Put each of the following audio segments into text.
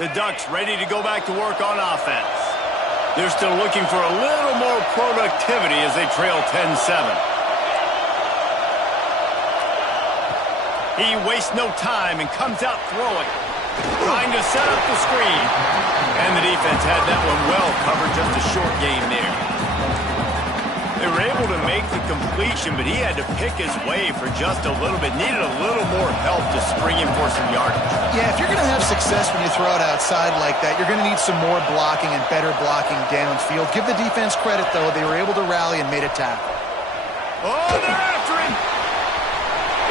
The Ducks ready to go back to work on offense. They're still looking for a little more productivity as they trail 10-7. He wastes no time and comes out throwing, trying to set up the screen. And the defense had that one well covered, just a short game there. They were able to make the completion, but he had to pick his way for just a little bit. Needed a little more help to spring him for some yardage. Yeah, if you're going to have success when you throw it outside like that, you're going to need some more blocking and better blocking downfield. Give the defense credit, though. They were able to rally and made a tackle. Oh, they're after him.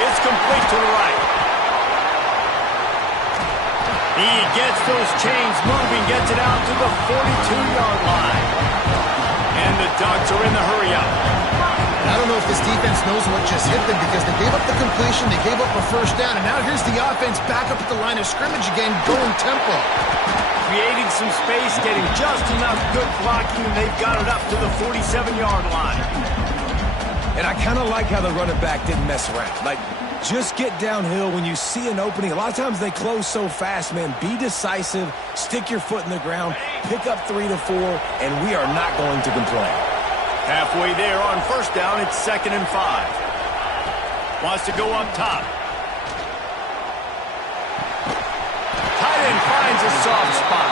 It's complete to the right. He gets those chains moving, gets it out to the 42-yard line. And the Ducks are in the hurry-up. I don't know if this defense knows what just hit them because they gave up the completion, they gave up a first down, and now here's the offense back up at the line of scrimmage again, going tempo. Creating some space, getting just enough good blocking, and they've got it up to the 47-yard line. And I kind of like how the running back didn't mess around. Like, just get downhill when you see an opening. A lot of times they close so fast, man. Be decisive, stick your foot in the ground, pick up 3 to 4, and we are not going to complain. Halfway there on first down, it's 2nd and 5. Wants to go up top. Tight end finds a soft spot.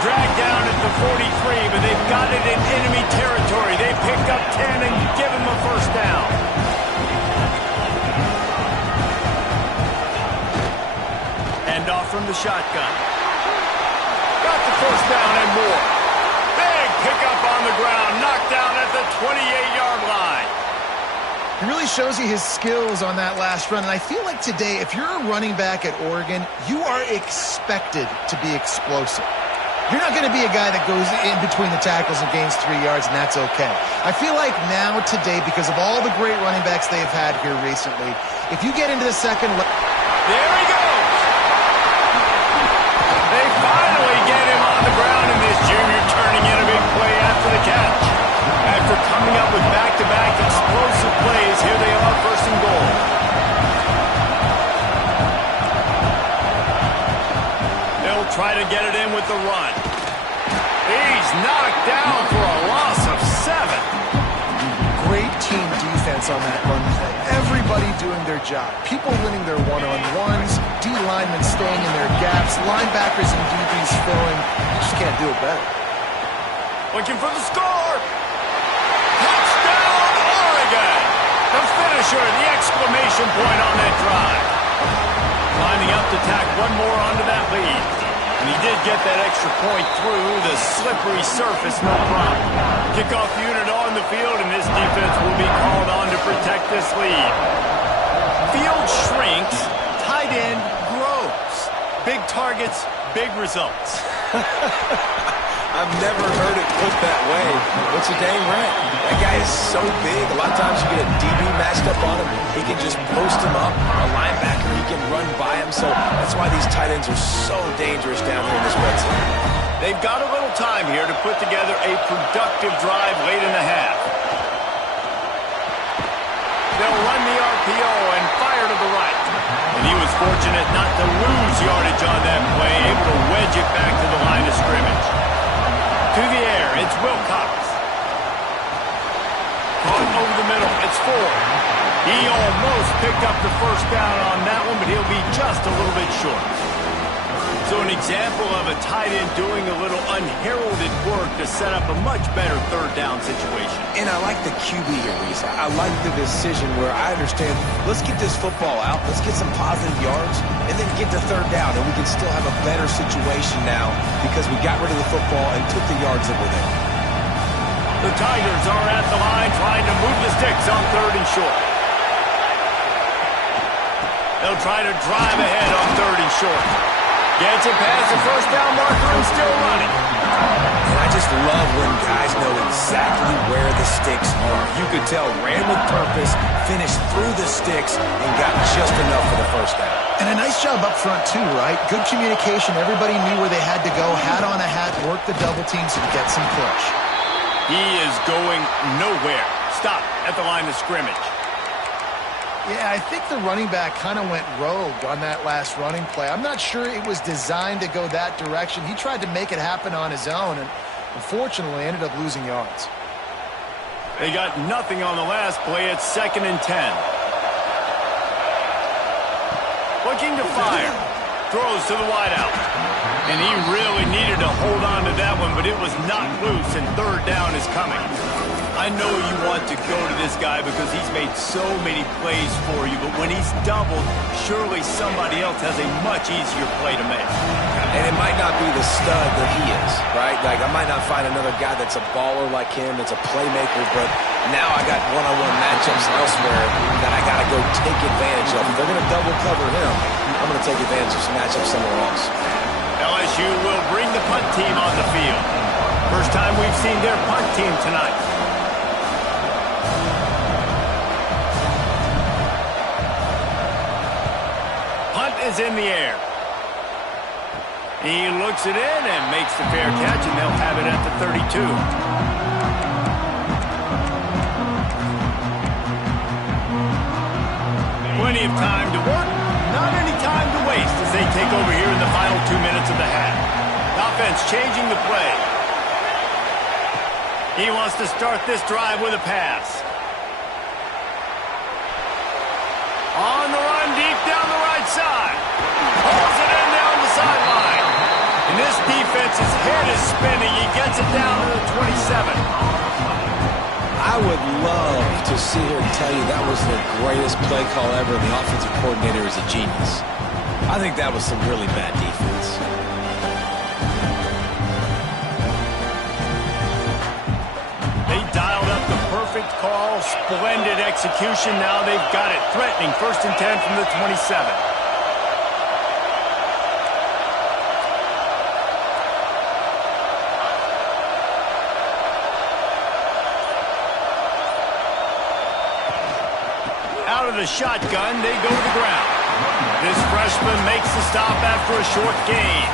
Dragged down at the 43, but they've got it in enemy territory. They pick up 10 and give him a first down. Hand off from the shotgun. Got the first down and more. Big pickup on the ground, knocked down at the 28-yard line. He really shows you his skills on that last run, and I feel like today, if you're a running back at Oregon, you are expected to be explosive. You're not going to be a guy that goes in between the tackles and gains 3 yards, and that's okay. I feel like now, today, because of all the great running backs they've had here recently, if you get into the second... There he goes! They finally get him on the ground, and this junior turning in a big play after the catch. After coming up with back-to-back explosive plays, here they are, 1st and goal. They'll try to get it in with the run. He's knocked down for a loss of 7. Great team defense on that run play. Everybody doing their job. People winning their one-on-ones, D linemen staying in their gaps, linebackers and DBs filling. You just can't do it better. Looking for the score. Touchdown, Oregon. The finisher, the exclamation point on that drive. Lining up to tack one more onto that lead. And he did get that extra point through the slippery surface, no problem. Kickoff unit on the field, and this defense will be called on to protect this lead. Field shrinks, tight end grows. Big targets, big results. I've never heard it put that way, but you're dang right. That guy is so big. A lot of times you get a DB matched up on him. He can just post him up. A linebacker, he can run by him. So that's why these tight ends are so dangerous down here in this red zone. They've got a little time here to put together a productive drive late in the half. They'll run the RPO and fire to the right. And he was fortunate not to lose yardage on that play, able to wedge it back to the line of scrimmage. To the air, it's Wilcox. Caught over the middle, it's Ford. He almost picked up the first down on that one, but he'll be just a little bit short. So an example of a tight end doing a little unheralded work to set up a much better third down situation. And I like the QB here, Reese. I like the decision where I understand, let's get this football out, let's get some positive yards, and then get to third down, and we can still have a better situation now because we got rid of the football and took the yards that were there. The Tigers are at the line trying to move the sticks on 3rd and short. They'll try to drive ahead on 3rd and short. Gets it past the first down marker and still running. And I just love when guys know exactly where the sticks are. You could tell ran with purpose, finished through the sticks, and got just enough for the first down. And a nice job up front too, right? Good communication. Everybody knew where they had to go. Hat on a hat, work the double teams and get some push. He is going nowhere. Stop at the line of scrimmage. Yeah, I think the running back kind of went rogue on that last running play. I'm not sure it was designed to go that direction. He tried to make it happen on his own, and unfortunately ended up losing yards. They got nothing on the last play. It's 2nd and 10. Looking to fire. Throws to the wideout. And he really needed to hold on to that one, but it was not loose, and 3rd down is coming. I know you want to go to this guy because he's made so many plays for you, but when he's doubled, surely somebody else has a much easier play to make. And it might not be the stud that he is, right? Like, I might not find another guy that's a baller like him, that's a playmaker, but now I got one-on-one matchups elsewhere that I got to go take advantage of. If they're going to double cover him, I'm going to take advantage of some matchups somewhere else. LSU will bring the punt team on the field. First time we've seen their punt team tonight. Punt is in the air. He looks it in and makes the fair catch, and they'll have it at the 32. Plenty of time to work, not any time to waste as they take over here in the final 2 minutes of the half. Offense changing the play. He wants to start this drive with a pass. On the run, deep down the right side. Pulls it in down the sideline. And this defense's head is spinning. He gets it down to the 27. I would love to sit here and tell you that was the greatest play call ever, and the offensive coordinator is a genius. I think that was some really bad defense. They dialed up the perfect call, splendid execution. Now they've got it. Threatening 1st and 10 from the 27. Out of the shotgun, they go to the ground. This freshman makes the stop after a short gain.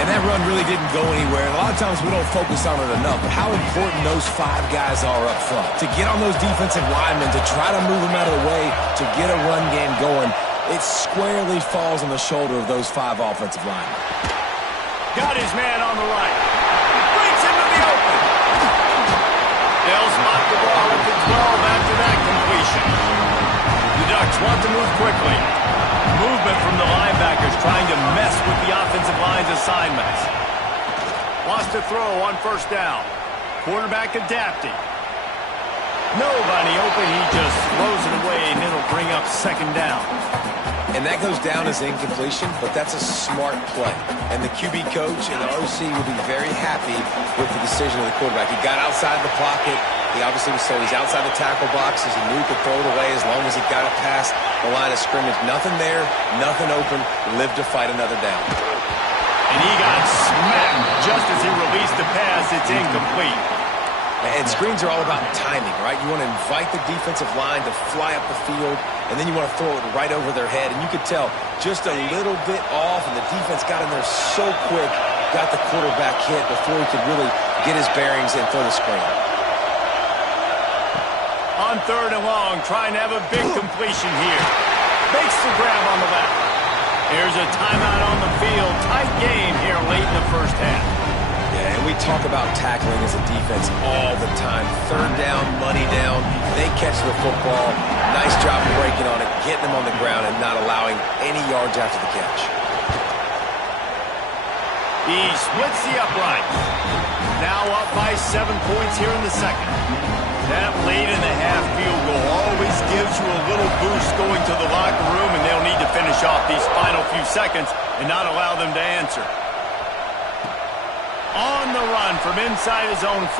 And that run really didn't go anywhere. And a lot of times we don't focus on it enough. But how important those 5 guys are up front. To get on those defensive linemen, to try to move them out of the way, to get a run game going, it squarely falls on the shoulder of those 5 offensive linemen. Got his man on the right. Breaks into the open. They'll spot the ball at the 12 after that completion. The Ducks want to move quickly. Movement from the linebackers trying to mess with the offensive line's assignments. Wants to throw on 1st down. Quarterback adapting. Nobody open. He just throws it away, and it'll bring up 2nd down. And that goes down as incompletion, but that's a smart play. And the QB coach and the OC will be very happy with the decision of the quarterback. He got outside the pocket. He obviously was so he's outside the tackle box as he knew he could throw it away as long as he got it past the line of scrimmage. Nothing there, nothing open, lived to fight another down. And he got smacked just as he released the pass. It's incomplete. And screens are all about timing, right? You want to invite the defensive line to fly up the field, and then you want to throw it right over their head. And you could tell just a little bit off, and the defense got in there so quick, got the quarterback hit before he could really get his bearings and throw the screen. On 3rd and long, trying to have a big completion here. Makes the grab on the left. Here's a timeout on the field. Tight game here late in the 1st half. Yeah, and we talk about tackling as a defense all the time. 3rd down, money down. They catch the football. Nice job breaking on it, getting them on the ground, and not allowing any yards after the catch. He splits the uprights. Now up by 7 points here in the 2nd. That late in the half field goal always gives you a little boost going to the locker room, and they'll need to finish off these final few seconds and not allow them to answer. On the run from inside his own 5.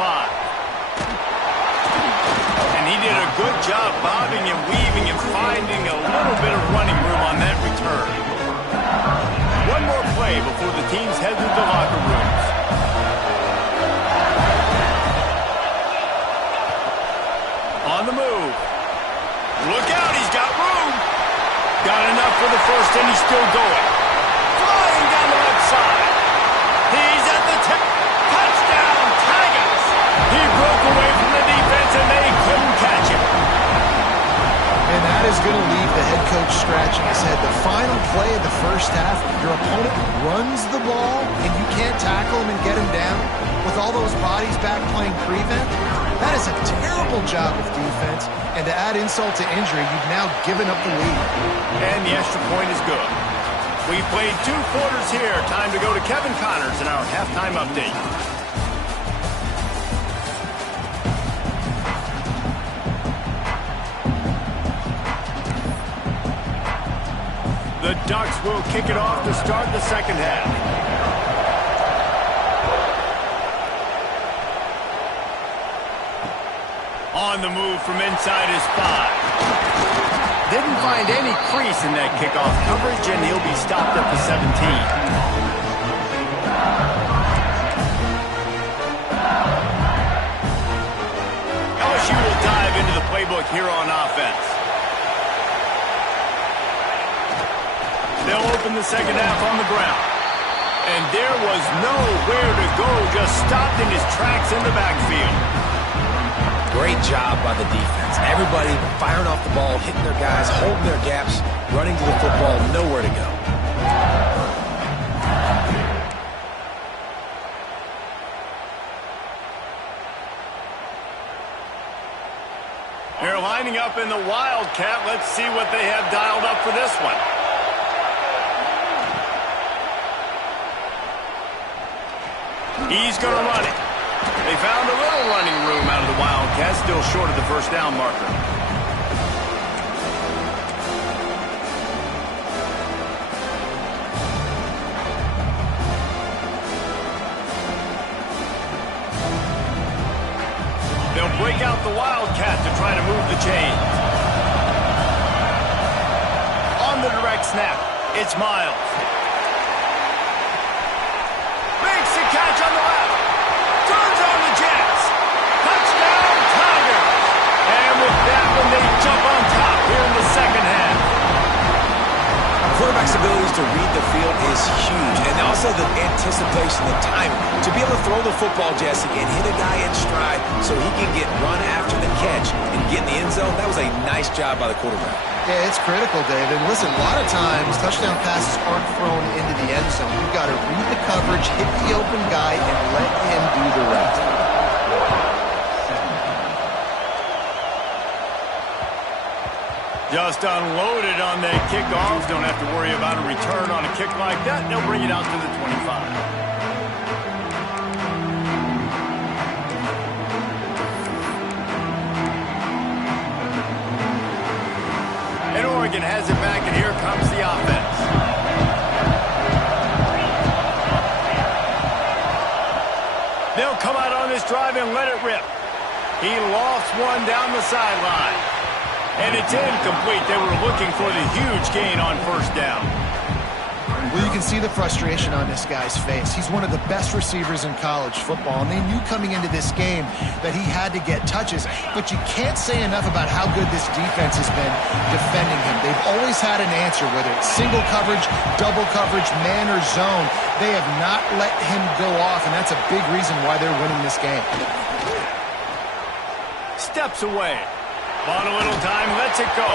And he did a good job bobbing and weaving and finding a little bit of running room on that return. One more play before the teams head to the locker rooms. On the move. Look out, he's got room. Got enough for the 1st, and he's still going. Flying down the left side. He's at the touchdown, Tigers. He broke away from the defense, and they couldn't catch him. And that is going to coach scratching his head. The final play of the first half, your opponent runs the ball, and you can't tackle him and get him down with all those bodies back playing prevent. That is a terrible job of defense, and to add insult to injury, you've now given up the lead. And the extra point is good. We played 2 quarters here. Time to go to Kevin Connors in our halftime update. The Ducks will kick it off to start the second half. On the move from inside his 5. Didn't find any crease in that kickoff coverage, and he'll be stopped at the 17. LSU will dive into the playbook here on offense. They'll open the second half on the ground. And there was nowhere to go, just stopped in his tracks in the backfield. Great job by the defense. Everybody firing off the ball, hitting their guys, holding their gaps, running to the football, nowhere to go. They're lining up in the Wildcat. Let's see what they have dialed up for this one. He's going to run it. They found a little running room out of the Wildcats, still short of the first down marker. They'll break out the Wildcat to try to move the chains. On the direct snap, it's Miles. Makes the catch on the left. Turns on the Jets. Touchdown, Tigers. And with that one, they jump on top here in the second half. Quarterback's abilities to read the field is huge, and also the anticipation, the timing. To be able to throw the football, Jesse, and hit a guy in stride so he can get run after the catch and get in the end zone, that was a nice job by the quarterback. Yeah, it's critical, David. Listen, a lot of times, touchdown passes aren't thrown into the end zone. You've got to read the coverage, hit the open guy, and let him do the rest. Just unloaded on that kickoff. Don't have to worry about a return on a kick like that. They'll bring it out to the 25. And Oregon has it back, and here comes the offense. They'll come out on this drive and let it rip. He lost one down the sideline. And it's incomplete. They were looking for the huge gain on first down. Well, you can see the frustration on this guy's face. He's one of the best receivers in college football, and they knew coming into this game that he had to get touches. But you can't say enough about how good this defense has been defending him. They've always had an answer, whether it's single coverage, double coverage, man or zone. They have not let him go off, and that's a big reason why they're winning this game. Steps away. Bought a little time, lets it go.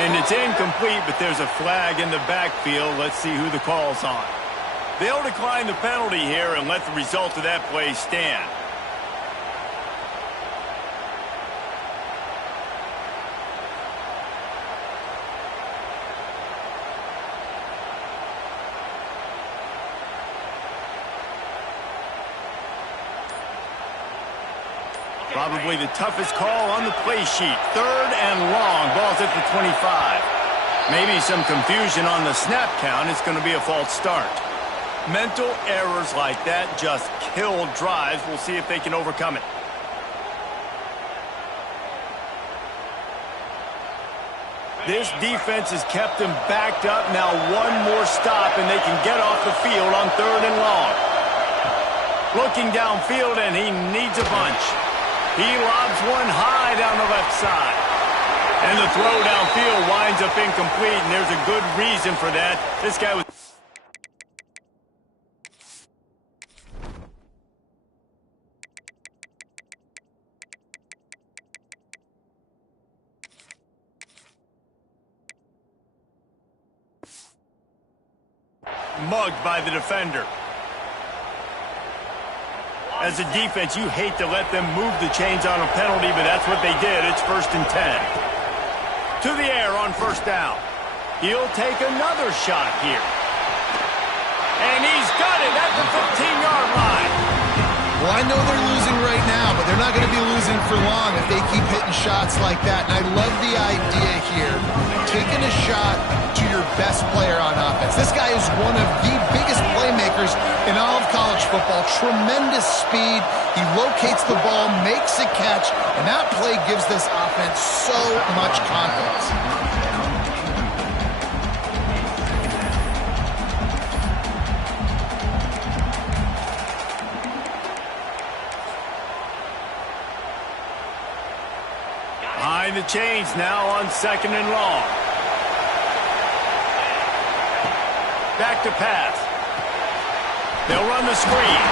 And it's incomplete, but there's a flag in the backfield. Let's see who the call's on. They'll decline the penalty here and let the result of that play stand. Probably the toughest call on the play sheet. 3rd and long. Ball's at the 25. Maybe some confusion on the snap count. It's going to be a false start. Mental errors like that just kill drives. We'll see if they can overcome it. This defense has kept them backed up. Now one more stop, and they can get off the field on 3rd and long. Looking downfield, and he needs a bunch. He lobs one high down the left side. And the throw downfield winds up incomplete, and there's a good reason for that. This guy was... mugged by the defender. As a defense, you hate to let them move the chains on a penalty, but that's what they did. It's 1st and 10. To the air on 1st down. He'll take another shot here. And he's got it at the 15-yard line. Well, I know they're losing right now, but they're not going to be losing for long if they keep hitting shots like that. And I love the idea here, taking a shot to your best player on offense. This guy is one of the biggest playmakers in all of college football. Tremendous speed. He locates the ball, makes a catch, and that play gives this offense so much confidence. Behind the chains now on 2nd and long. Back to pass. They'll run the screen.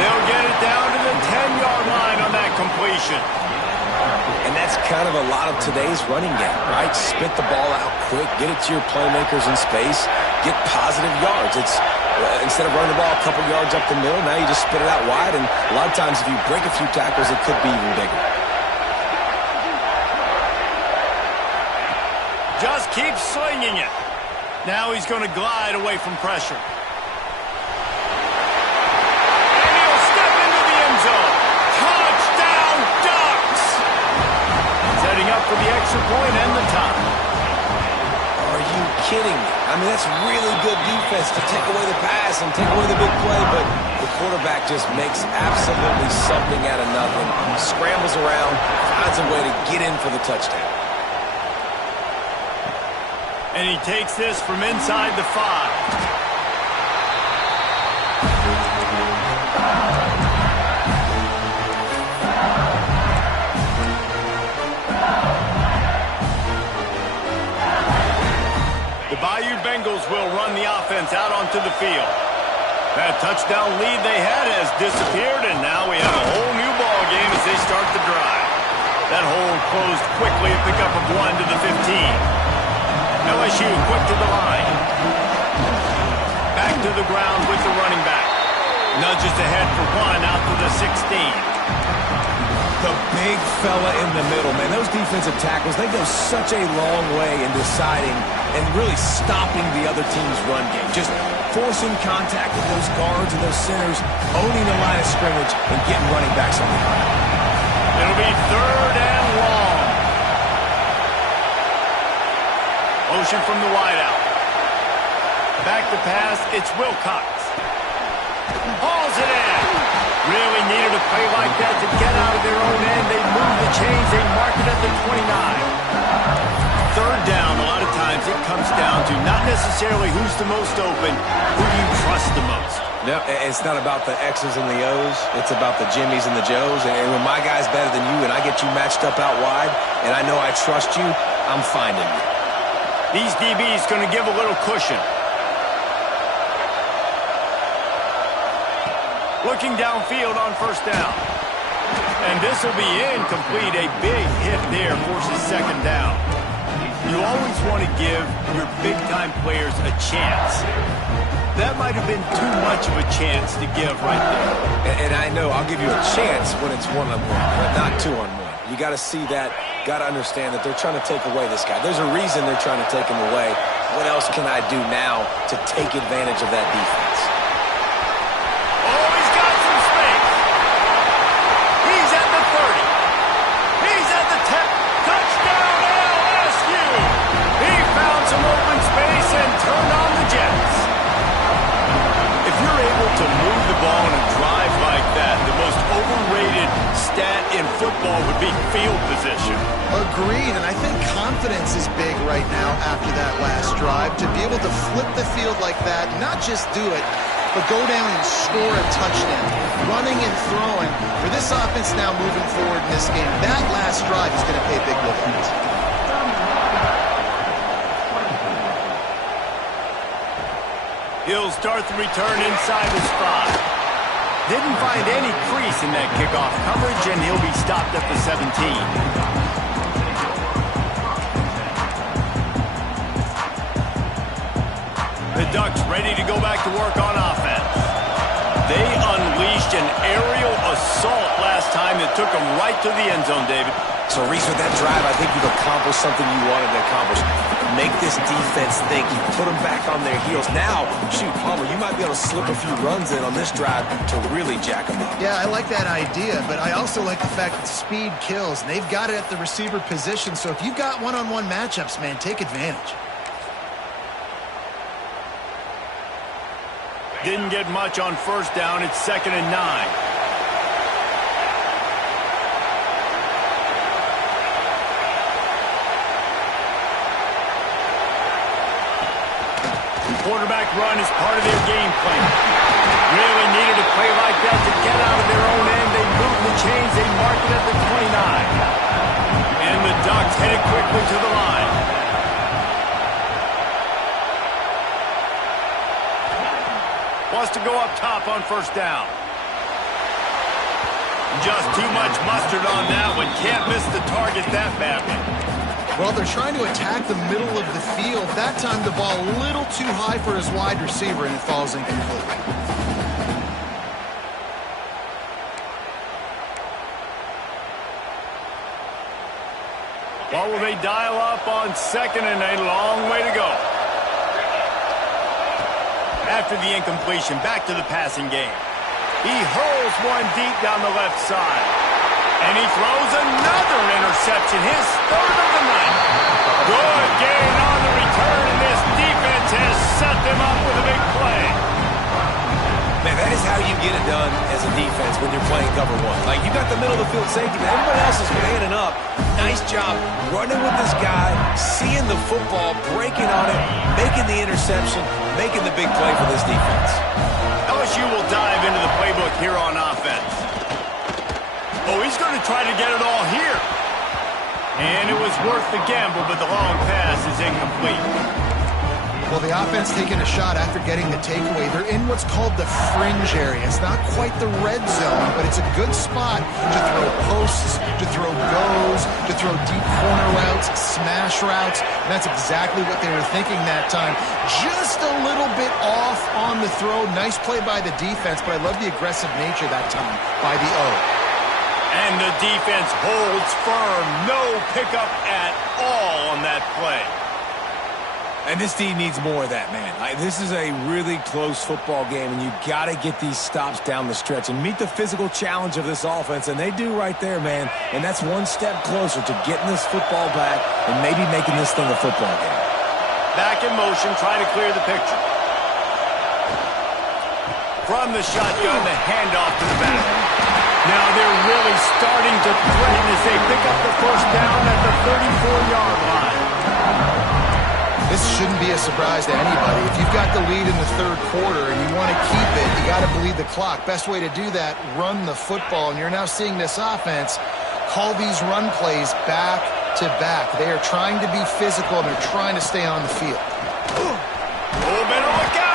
They'll get it down to the 10-yard line on that completion. And that's kind of a lot of today's running game, right? Spit the ball out quick, get it to your playmakers in space, get positive yards. It's instead of running the ball a couple yards up the middle, now you just spit it out wide, and a lot of times if you break a few tackles, it could be even bigger. Just keep slinging it. Now he's going to glide away from pressure. And he'll step into the end zone. Touchdown, Ducks! Setting up for the extra point and the tie. Are you kidding me? I mean, that's really good defense to take away the pass and take away the big play, but the quarterback just makes absolutely something out of nothing. Scrambles around, finds a way to get in for the touchdown. And he takes this from inside the 5. The Bayou Bengals will run the offense out onto the field. That touchdown lead they had has disappeared, and now we have a whole new ball game as they start the drive. That hole closed quickly, a pickup of 1 to the 15. LSU quick to the line. Back to the ground with the running back. Nudges ahead for 1 out to the 16. The big fella in the middle, man. Those defensive tackles, they go such a long way in deciding and really stopping the other team's run game. Just forcing contact with those guards and those centers, owning the line of scrimmage, and getting running backs on the ground. It'll be 3rd and long. Motion from the wideout. Back to pass, it's Wilcox. Hauls it in. Really needed a play like that to get out of their own end. They move the chains, they mark it at the 29. 3rd down, a lot of times it comes down to not necessarily who's the most open, who do you trust the most. No, it's not about the X's and the O's. It's about the Jimmies and the Joes. And when my guy's better than you and I get you matched up out wide and I know I trust you, I'm finding you. These DBs going to give a little cushion. Looking downfield on 1st down. And this will be incomplete. A big hit there forces 2nd down. You always want to give your big-time players a chance. That might have been too much of a chance to give right there. And I know I'll give you a chance when it's 1-on-1, but not 2-on-1. You got to see that, got to understand that they're trying to take away this guy. There's a reason they're trying to take him away. What else can I do now to take advantage of that defense? Oh, he's got some space. He's at the 30. He's at the 10. Touchdown, LSU. He found some open space and turned on the Jets. If you're able to move the ball in a drive like that, the most overrated stat in football would be field position. Agreed, and I think confidence is big right now after that last drive. To be able to flip the field like that, not just do it, but go down and score a touchdown. Running and throwing. For this offense now moving forward in this game, that last drive is going to pay big dividends. He'll start the return inside his 5. Didn't find any crease in that kickoff coverage, and he'll be stopped at the 17. The Ducks ready to go back to work on offense. They unleashed an aerial assault last time that took them right to the end zone, David. So, Reese, with that drive, I think you've accomplished something you wanted to accomplish. Make this defense think. You put them back on their heels. Now, shoot, Palmer, you might be able to slip a few runs in on this drive to really jack them up. Yeah, I like that idea, but I also like the fact that speed kills. And they've got it at the receiver position, so if you've got one-on-one matchups, man, take advantage. Didn't get much on first down. It's 2nd and 9. Quarterback run is part of their game plan. Really needed a play like that to get out of their own end. They moved the chains. They marked it at the 29. And the Ducks headed quickly to the line. Wants to go up top on first down. Just too much mustard on that one. Can't miss the target that badly. Well, they're trying to attack the middle of the field. That time, the ball a little too high for his wide receiver, and it falls incomplete. What will they dial up on 2nd and a long way to go? After the incompletion, back to the passing game. He hurls one deep down the left side. And he throws another interception, his 3rd of the night. Good gain on the return, and this defense has set them up with a big play. Man, that is how you get it done as a defense when you're playing cover one. Like, you got the middle of the field safety, but everybody else is manning up. Nice job running with this guy, seeing the football, breaking on it, making the interception, making the big play for this defense. LSU will dive into the playbook here on offense. Oh, he's going to try to get it all here. And it was worth the gamble, but the long pass is incomplete. Well, the offense taking a shot after getting the takeaway. They're in what's called the fringe area. It's not quite the red zone, but it's a good spot to throw posts, to throw goes, to throw deep corner routes, smash routes. And that's exactly what they were thinking that time. Just a little bit off on the throw. Nice play by the defense, but I love the aggressive nature that time by the O. And the defense holds firm. No pickup at all on that play. And this team needs more of that, man. This is a really close football game, and you got to get these stops down the stretch and meet the physical challenge of this offense, and they do right there, man. And that's one step closer to getting this football back and maybe making this thing a football game. Back in motion, trying to clear the picture. From the shotgun, the handoff to the back. Now they're really starting to threaten as they pick up the first down at the 34-yard line. This shouldn't be a surprise to anybody. If you've got the lead in the 3rd quarter and you want to keep it, you got to bleed the clock. Best way to do that, run the football. And you're now seeing this offense call these run plays back to back. They are trying to be physical, and they're trying to stay on the field. Oh, better look out!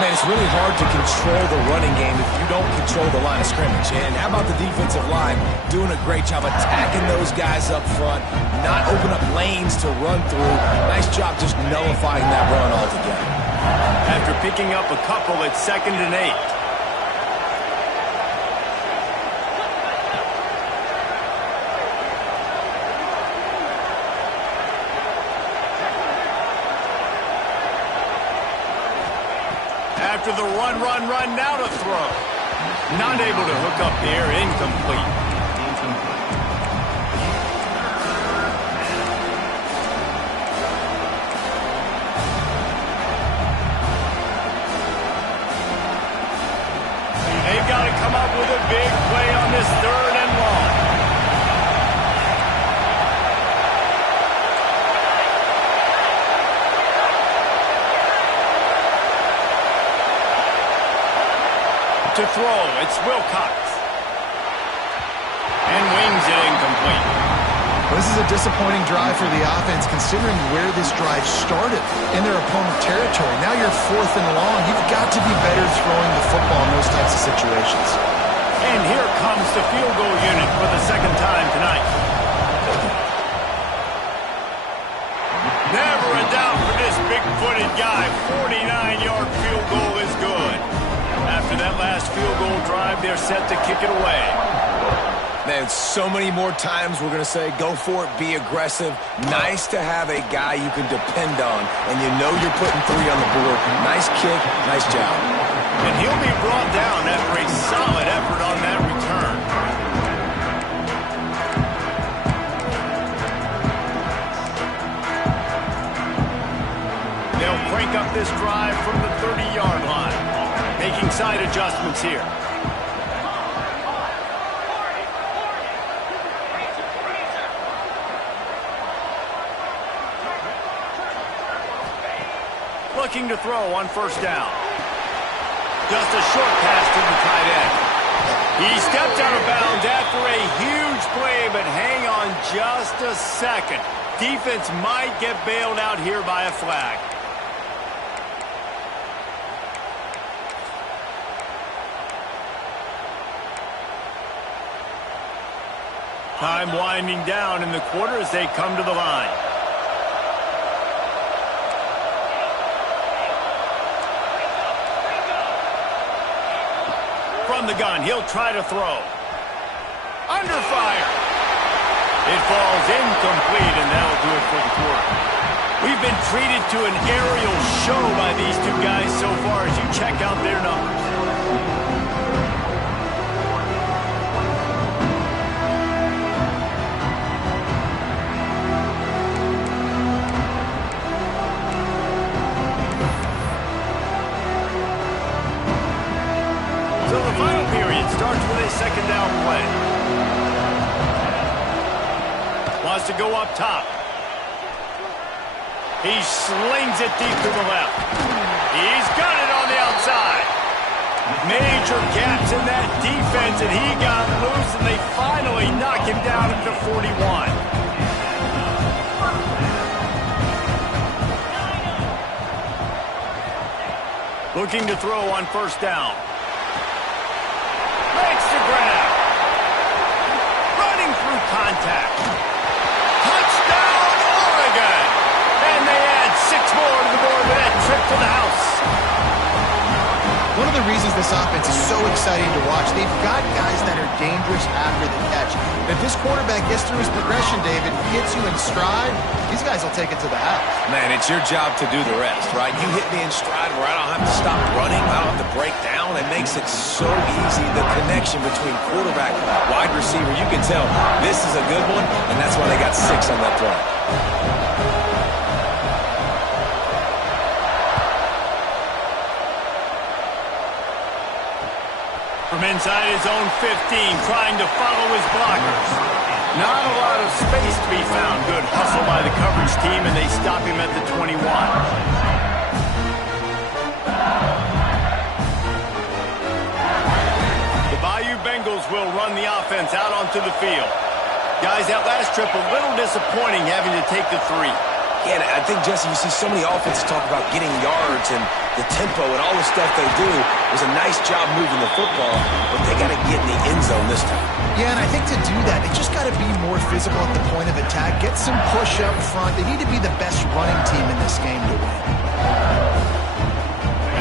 Man, it's really hard to control the running game if you don't control the line of scrimmage. And how about the defensive line doing a great job attacking those guys up front, not open up lanes to run through. Nice job just nullifying that run altogether. After picking up a couple, it's 2nd and 8. After the run, now to throw. Not able to hook up here, incomplete. They've got to come up with a big play on this 3rd and long. To throw, it's Wilcox. And wings it incomplete. Well, this is a disappointing drive for the offense, considering where this drive started in their opponent territory. Now you're 4th and long. You've got to be better throwing the football in those types of situations. And here comes the field goal unit for the 2nd time tonight. Never a doubt for this big fleet-footed guy. 49-yard field goal is good. After that last field goal drive, they're set to kick it away. Man, so many more times we're going to say, go for it, be aggressive. Nice to have a guy you can depend on, and you know you're putting 3 on the board. Nice kick, nice job. And he'll be brought down after a solid effort on that return. They'll crank up this drive from the 30-yard line, making side adjustments here. Looking to throw on first down. Just a short pass to the tight end. He stepped out of bounds after a huge play, but hang on just a second. Defense might get bailed out here by a flag. Time winding down in the quarter as they come to the line. From the gun, he'll try to throw. Under fire. It falls incomplete, and that'll do it for the quarter. We've been treated to an aerial show by these two guys so far as you check out their numbers. So the final period starts with a second down play. Wants to go up top. He slings it deep to the left. He's got it on the outside. Major gaps in that defense, and he got loose, and they finally knock him down at the 41. Looking to throw on first down. Makes the grab. Running through contact. Touchdown, Oregon! And they add 6 more to the board with that trip to the house. One of the reasons this offense is so exciting to watch, they've got guys that are dangerous after the catch. If this quarterback gets through his progression, David, gets you in stride, these guys will take it to the house. Man, it's your job to do the rest, right? You hit me in stride where I don't have to stop running, I don't have to break down. It makes it so easy. The connection between quarterback and wide receiver, you can tell this is a good one, and that's why they got 6 on that play. From inside his own 15, trying to follow his blockers. Not a lot of space to be found. Good hustle by the coverage team, and they stop him at the 21. The Bayou Bengals will run the offense out onto the field. Guys, that last trip a little disappointing having to take the 3. Yeah, and I think, Jesse, you see so many offenses talk about getting yards and the tempo and all the stuff they do. It was a nice job moving the football, but they got to get in the end zone this time. Yeah, and I think to do that, they just got to be more physical at the point of attack, get some push up front. They need to be the best running team in this game to win.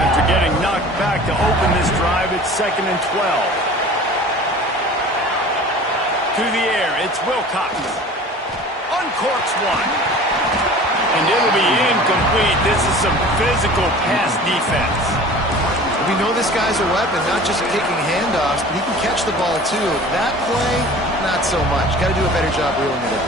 After getting knocked back to open this drive, it's 2nd and 12. To the air, it's Wilcox. Uncorks one. And it'll be incomplete. This is some physical pass defense. We know this guy's a weapon, not just taking handoffs, but he can catch the ball too. That play, not so much. Got to do a better job reeling it in.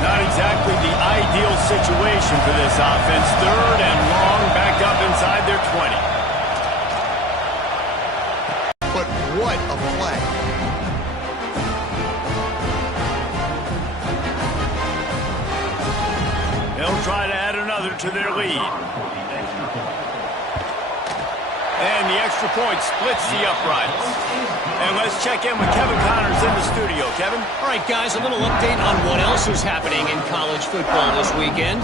Not exactly the ideal situation for this offense. 3rd and long, back up inside their 20. But what a play. They'll try to add another to their lead. And the extra point splits the uprights. And let's check in with Kevin Connors in the studio. Kevin? All right, guys, a little update on what else is happening in college football this weekend.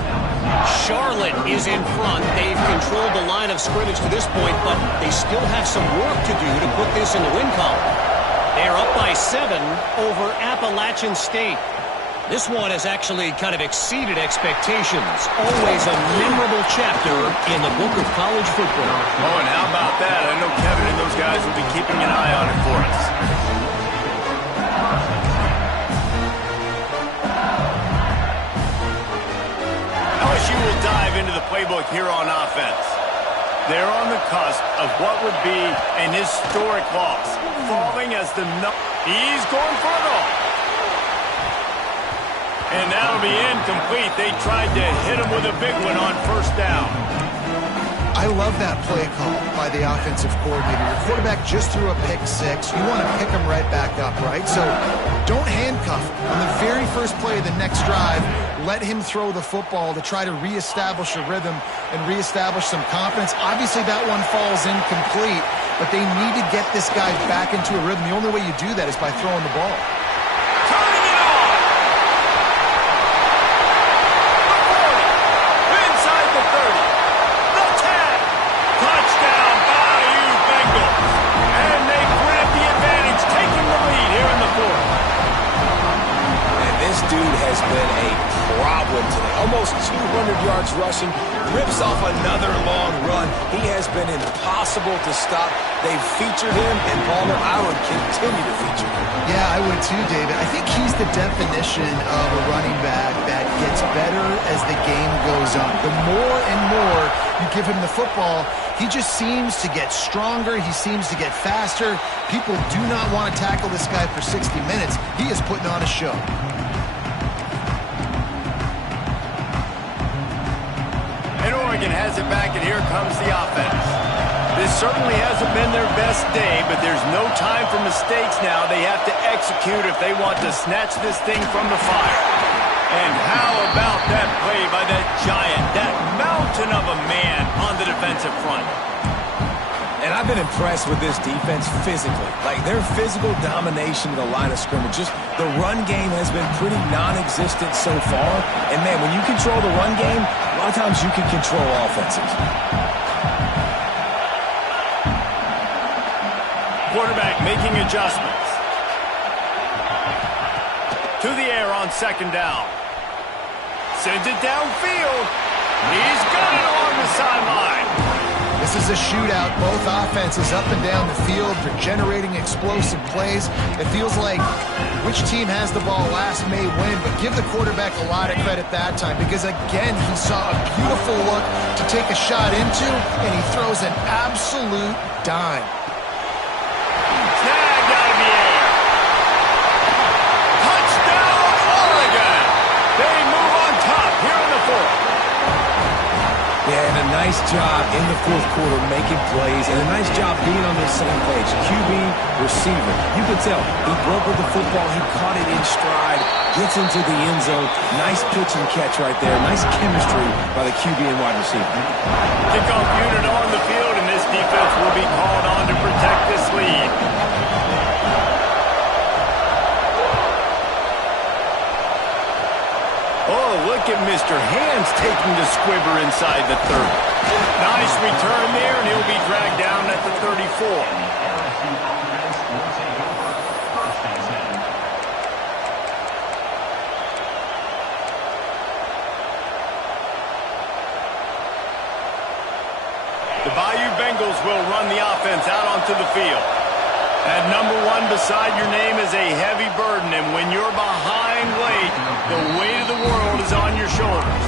Charlotte is in front. They've controlled the line of scrimmage to this point, but they still have some work to do to put this in the win column. They're up by 7 over Appalachian State. This one has actually kind of exceeded expectations. Always a memorable chapter in the book of college football. Oh, and how about that? I know Kevin and those guys will be keeping an eye on it for us. LSU will dive into the playbook here on offense. They're on the cusp of what would be an historic loss, falling as the he's going for it all. And that'll be incomplete. They tried to hit him with a big one on first down. I love that play call by the offensive coordinator. Your quarterback just threw a pick six. You want to pick him right back up, right? So don't handcuff him. On the very first play of the next drive, let him throw the football to try to reestablish a rhythm and reestablish some confidence. Obviously, that one falls incomplete, but they need to get this guy back into a rhythm. The only way you do that is by throwing the ball. Turning it on! The 40. Inside the 30. The 10. Touchdown, Bayou Bengals. And they grab the advantage, taking the lead here in the fourth. And this dude has been a problem today. Almost 200 yards rushing. Rips off another long run. He has been impossible to stop. They've featured him, and Palmer, I would continue to feature him. Yeah, I would too, David. I think he's the definition of a running back that gets better as the game goes on. The more and more you give him the football, he just seems to get stronger. He seems to get faster. People do not want to tackle this guy for 60 minutes. He is putting on a show. And Oregon has it back, and here comes the offense. This certainly hasn't been their best day, but there's no time for mistakes now. They have to execute if they want to snatch this thing from the fire. And how about that play by that giant, that mountain of a man on the defensive front? And I've been impressed with this defense physically. Like, their physical domination of the line of scrimmage. Just the run game has been pretty non-existent so far. And, man, when you control the run game, a lot of times you can control offenses. Quarterback making adjustments. To the air on second down. Sends it downfield. He's got it along the sideline. This is a shootout. Both offenses up and down the field. They're generating explosive plays. It feels like which team has the ball last may win, but give the quarterback a lot of credit that time because, again, he saw a beautiful look to take a shot into, and he throws an absolute dime. Tagged out of the air. Touchdown, Oregon. They move on top here in the fourth. Yeah, and a nice job in the fourth quarter making plays, and a nice job being on the same page. QB, receiver. You can tell he broke with the football. He caught it in stride, gets into the end zone. Nice pitch and catch right there. Nice chemistry by the QB and wide receiver. Kickoff unit on the field, and this defense will be called on to protect this lead. Oh, look at Mr. Hands taking the squibber inside the 30. Nice return there, and he'll be dragged down at the 34. The Bayou Bengals will run the offense out onto the field. At number one beside your name is a heavy burden, and when you're behind late, the weight of the world is on your shoulders.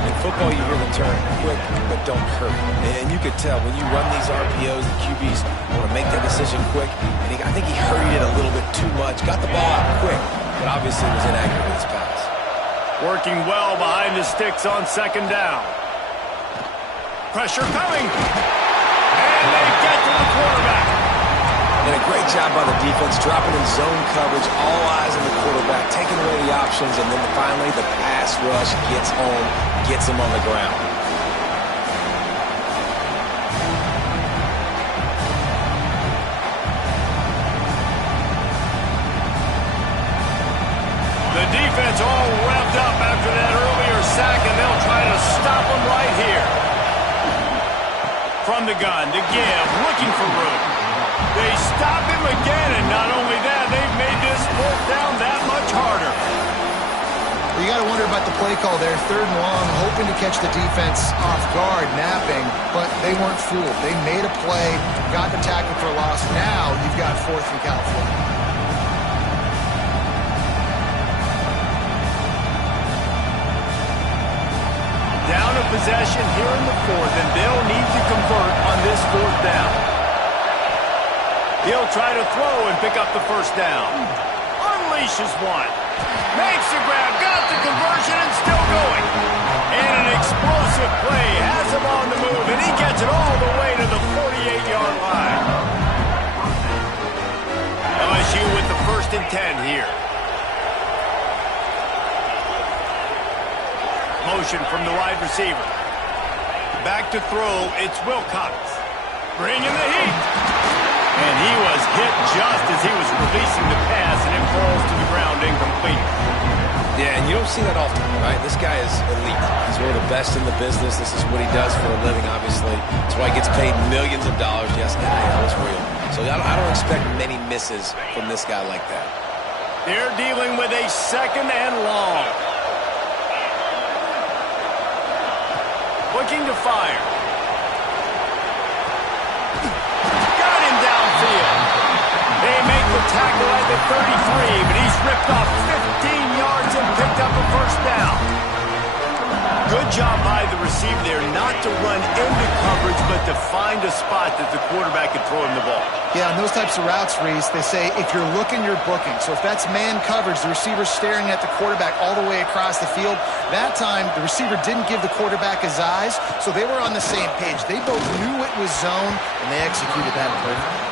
In football, you hear the term quick but don't hurt. And you could tell when you run these RPOs, the QBs want to make that decision quick. And I think he hurried it a little bit too much. Got the ball out quick, but obviously was inaccurate with his pass. Working well behind the sticks on second down. Pressure coming. And they get to the quarterback. And a great job by the defense, dropping in zone coverage, all eyes on the quarterback, taking away the options, and then finally the pass rush gets home, gets him on the ground. The defense all revved up after that earlier sack, and they'll try to stop him right here. From the gun, to give, looking for room. They stop him again, and not only that, they've made this fourth down that much harder. I wonder about the play call there. 3rd and long, hoping to catch the defense off guard, napping, but they weren't fooled. They made a play, got the tackle for a loss. Now you've got 4th and California. Down a possession here in the 4th, and they'll need to convert on this 4th down. He'll try to throw and pick up the 1st down. Unleashes one. Makes the grab, got the conversion, and still going. And an explosive play has him on the move, and he gets it all the way to the 48-yard line. LSU with the 1st and 10 here. Motion from the wide receiver. Back to throw, it's Wilcox. Bringing the heat. And he was hit just as he was releasing the pass, and it falls to the ground incomplete. Yeah, and you don't see that often, right? This guy is elite. He's one of the best in the business. This is what he does for a living, obviously. That's why he gets paid millions of dollars. Yes, NIL is real. So I don't expect many misses from this guy like that. They're dealing with a 2nd and long. Looking to fire. Got him downfield. They make the tackle at the 33, but he's ripped off 15 yards and picked up a 1st down. Good job by the receiver there, not to run into coverage, but to find a spot that the quarterback could throw him the ball. Yeah, on those types of routes, Reese, they say if you're looking, you're booking. So if that's man coverage, the receiver's staring at the quarterback all the way across the field. That time, the receiver didn't give the quarterback his eyes, so they were on the same page. They both knew it was zone, and they executed that perfectly.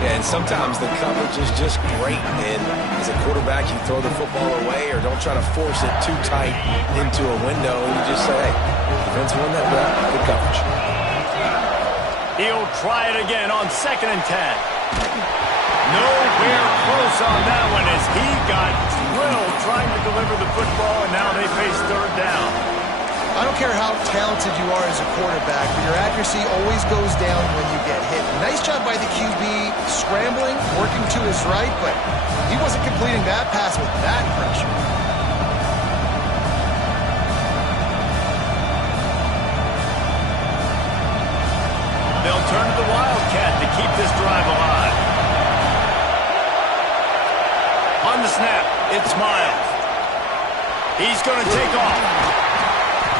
Yeah, and sometimes the coverage is just great. And as a quarterback, you throw the football away or don't try to force it too tight into a window. You just say, hey, defense won that ball. Good coverage. He'll try it again on 2nd and 10. Nowhere close on that one as he got drilled trying to deliver the football, and now they face 3rd down. I don't care how talented you are as a quarterback, but your accuracy always goes down when you get hit. Nice job by the QB scrambling, working to his right, but he wasn't completing that pass with that pressure. They'll turn to the Wildcat to keep this drive alive. On the snap, it's Miles. He's going to take off.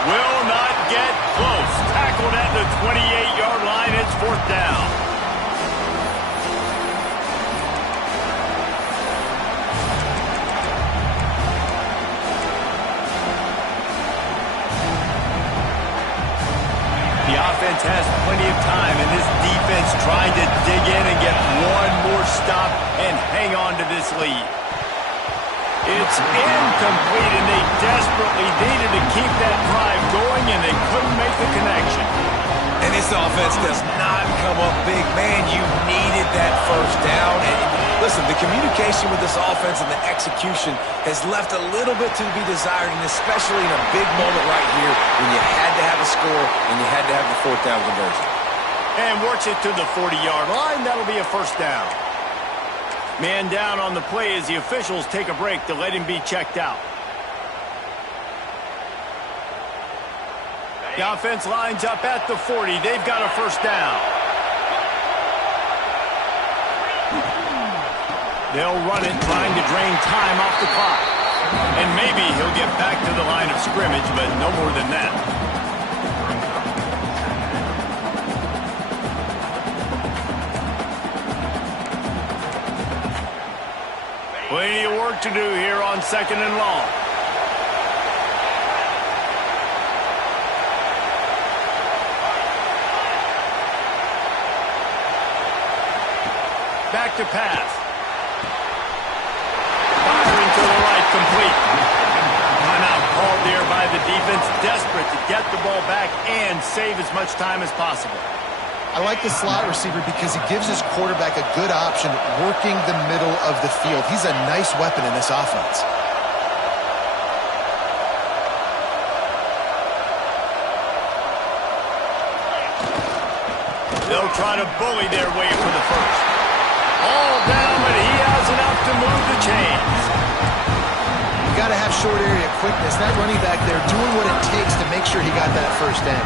Will not get close. Tackled at the 28-yard line. It's 4th down. The offense has plenty of time, and this defense trying to dig in and get one more stop and hang on to this lead. It's incomplete, and they desperately needed to keep that drive going, and they couldn't make the connection. And this offense does not come up big. Man, you needed that 1st down. And listen, the communication with this offense and the execution has left a little bit to be desired, and especially in a big moment right here when you had to have a score and you had to have the 4th down conversion. And works it to the 40-yard line. That'll be a 1st down. Man down on the play as the officials take a break to let him be checked out. The offense lines up at the 40. They've got a 1st down. They'll run it, trying to drain time off the clock. And maybe he'll get back to the line of scrimmage, but no more than that. Plenty of work to do here on 2nd and long. Back to pass. Firing to the right, complete. Timeout called there by the defense, desperate to get the ball back and save as much time as possible. I like the slot receiver because he gives his quarterback a good option working the middle of the field. He's a nice weapon in this offense. They'll try to bully their way for the 1st. All down, but he has enough to move the chains. You got to have short area quickness. That running back there doing what it takes to make sure he got that first down.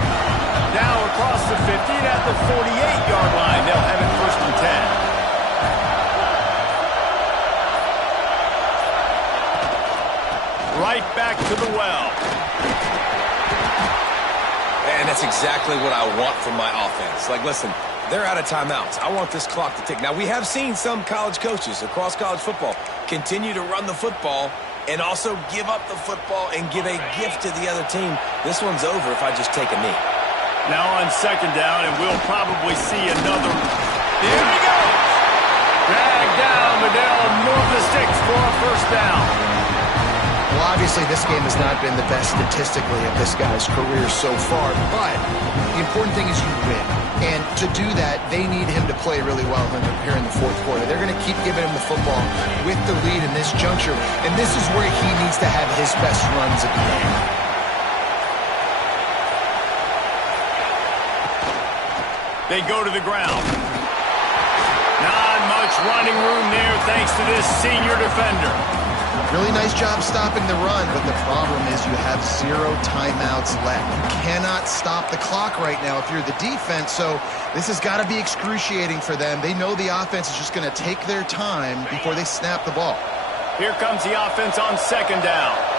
Now across the 50 and at the 48-yard line. They'll have it first and 10. Right back to the well. And that's exactly what I want from my offense. Like, listen, they're out of timeouts. I want this clock to tick. Now, we have seen some college coaches across college football continue to run the football and also give up the football and give a gift to the other team. This one's over if I just take a knee. Now on second down, and we'll probably see another. Here he goes. Dragged down, but they'll move the sticks for a first down. Well, obviously, this game has not been the best statistically of this guy's career so far, but the important thing is you win. And to do that, they need him to play really well here in the fourth quarter. They're going to keep giving him the football with the lead in this juncture, and this is where he needs to have his best runs of the game. They go to the ground. Not much running room there thanks to this senior defender. Really nice job stopping the run, but the problem is you have 0 timeouts left. You cannot stop the clock right now if you're the defense, so this has got to be excruciating for them. They know the offense is just going to take their time before they snap the ball. Here comes the offense on second down.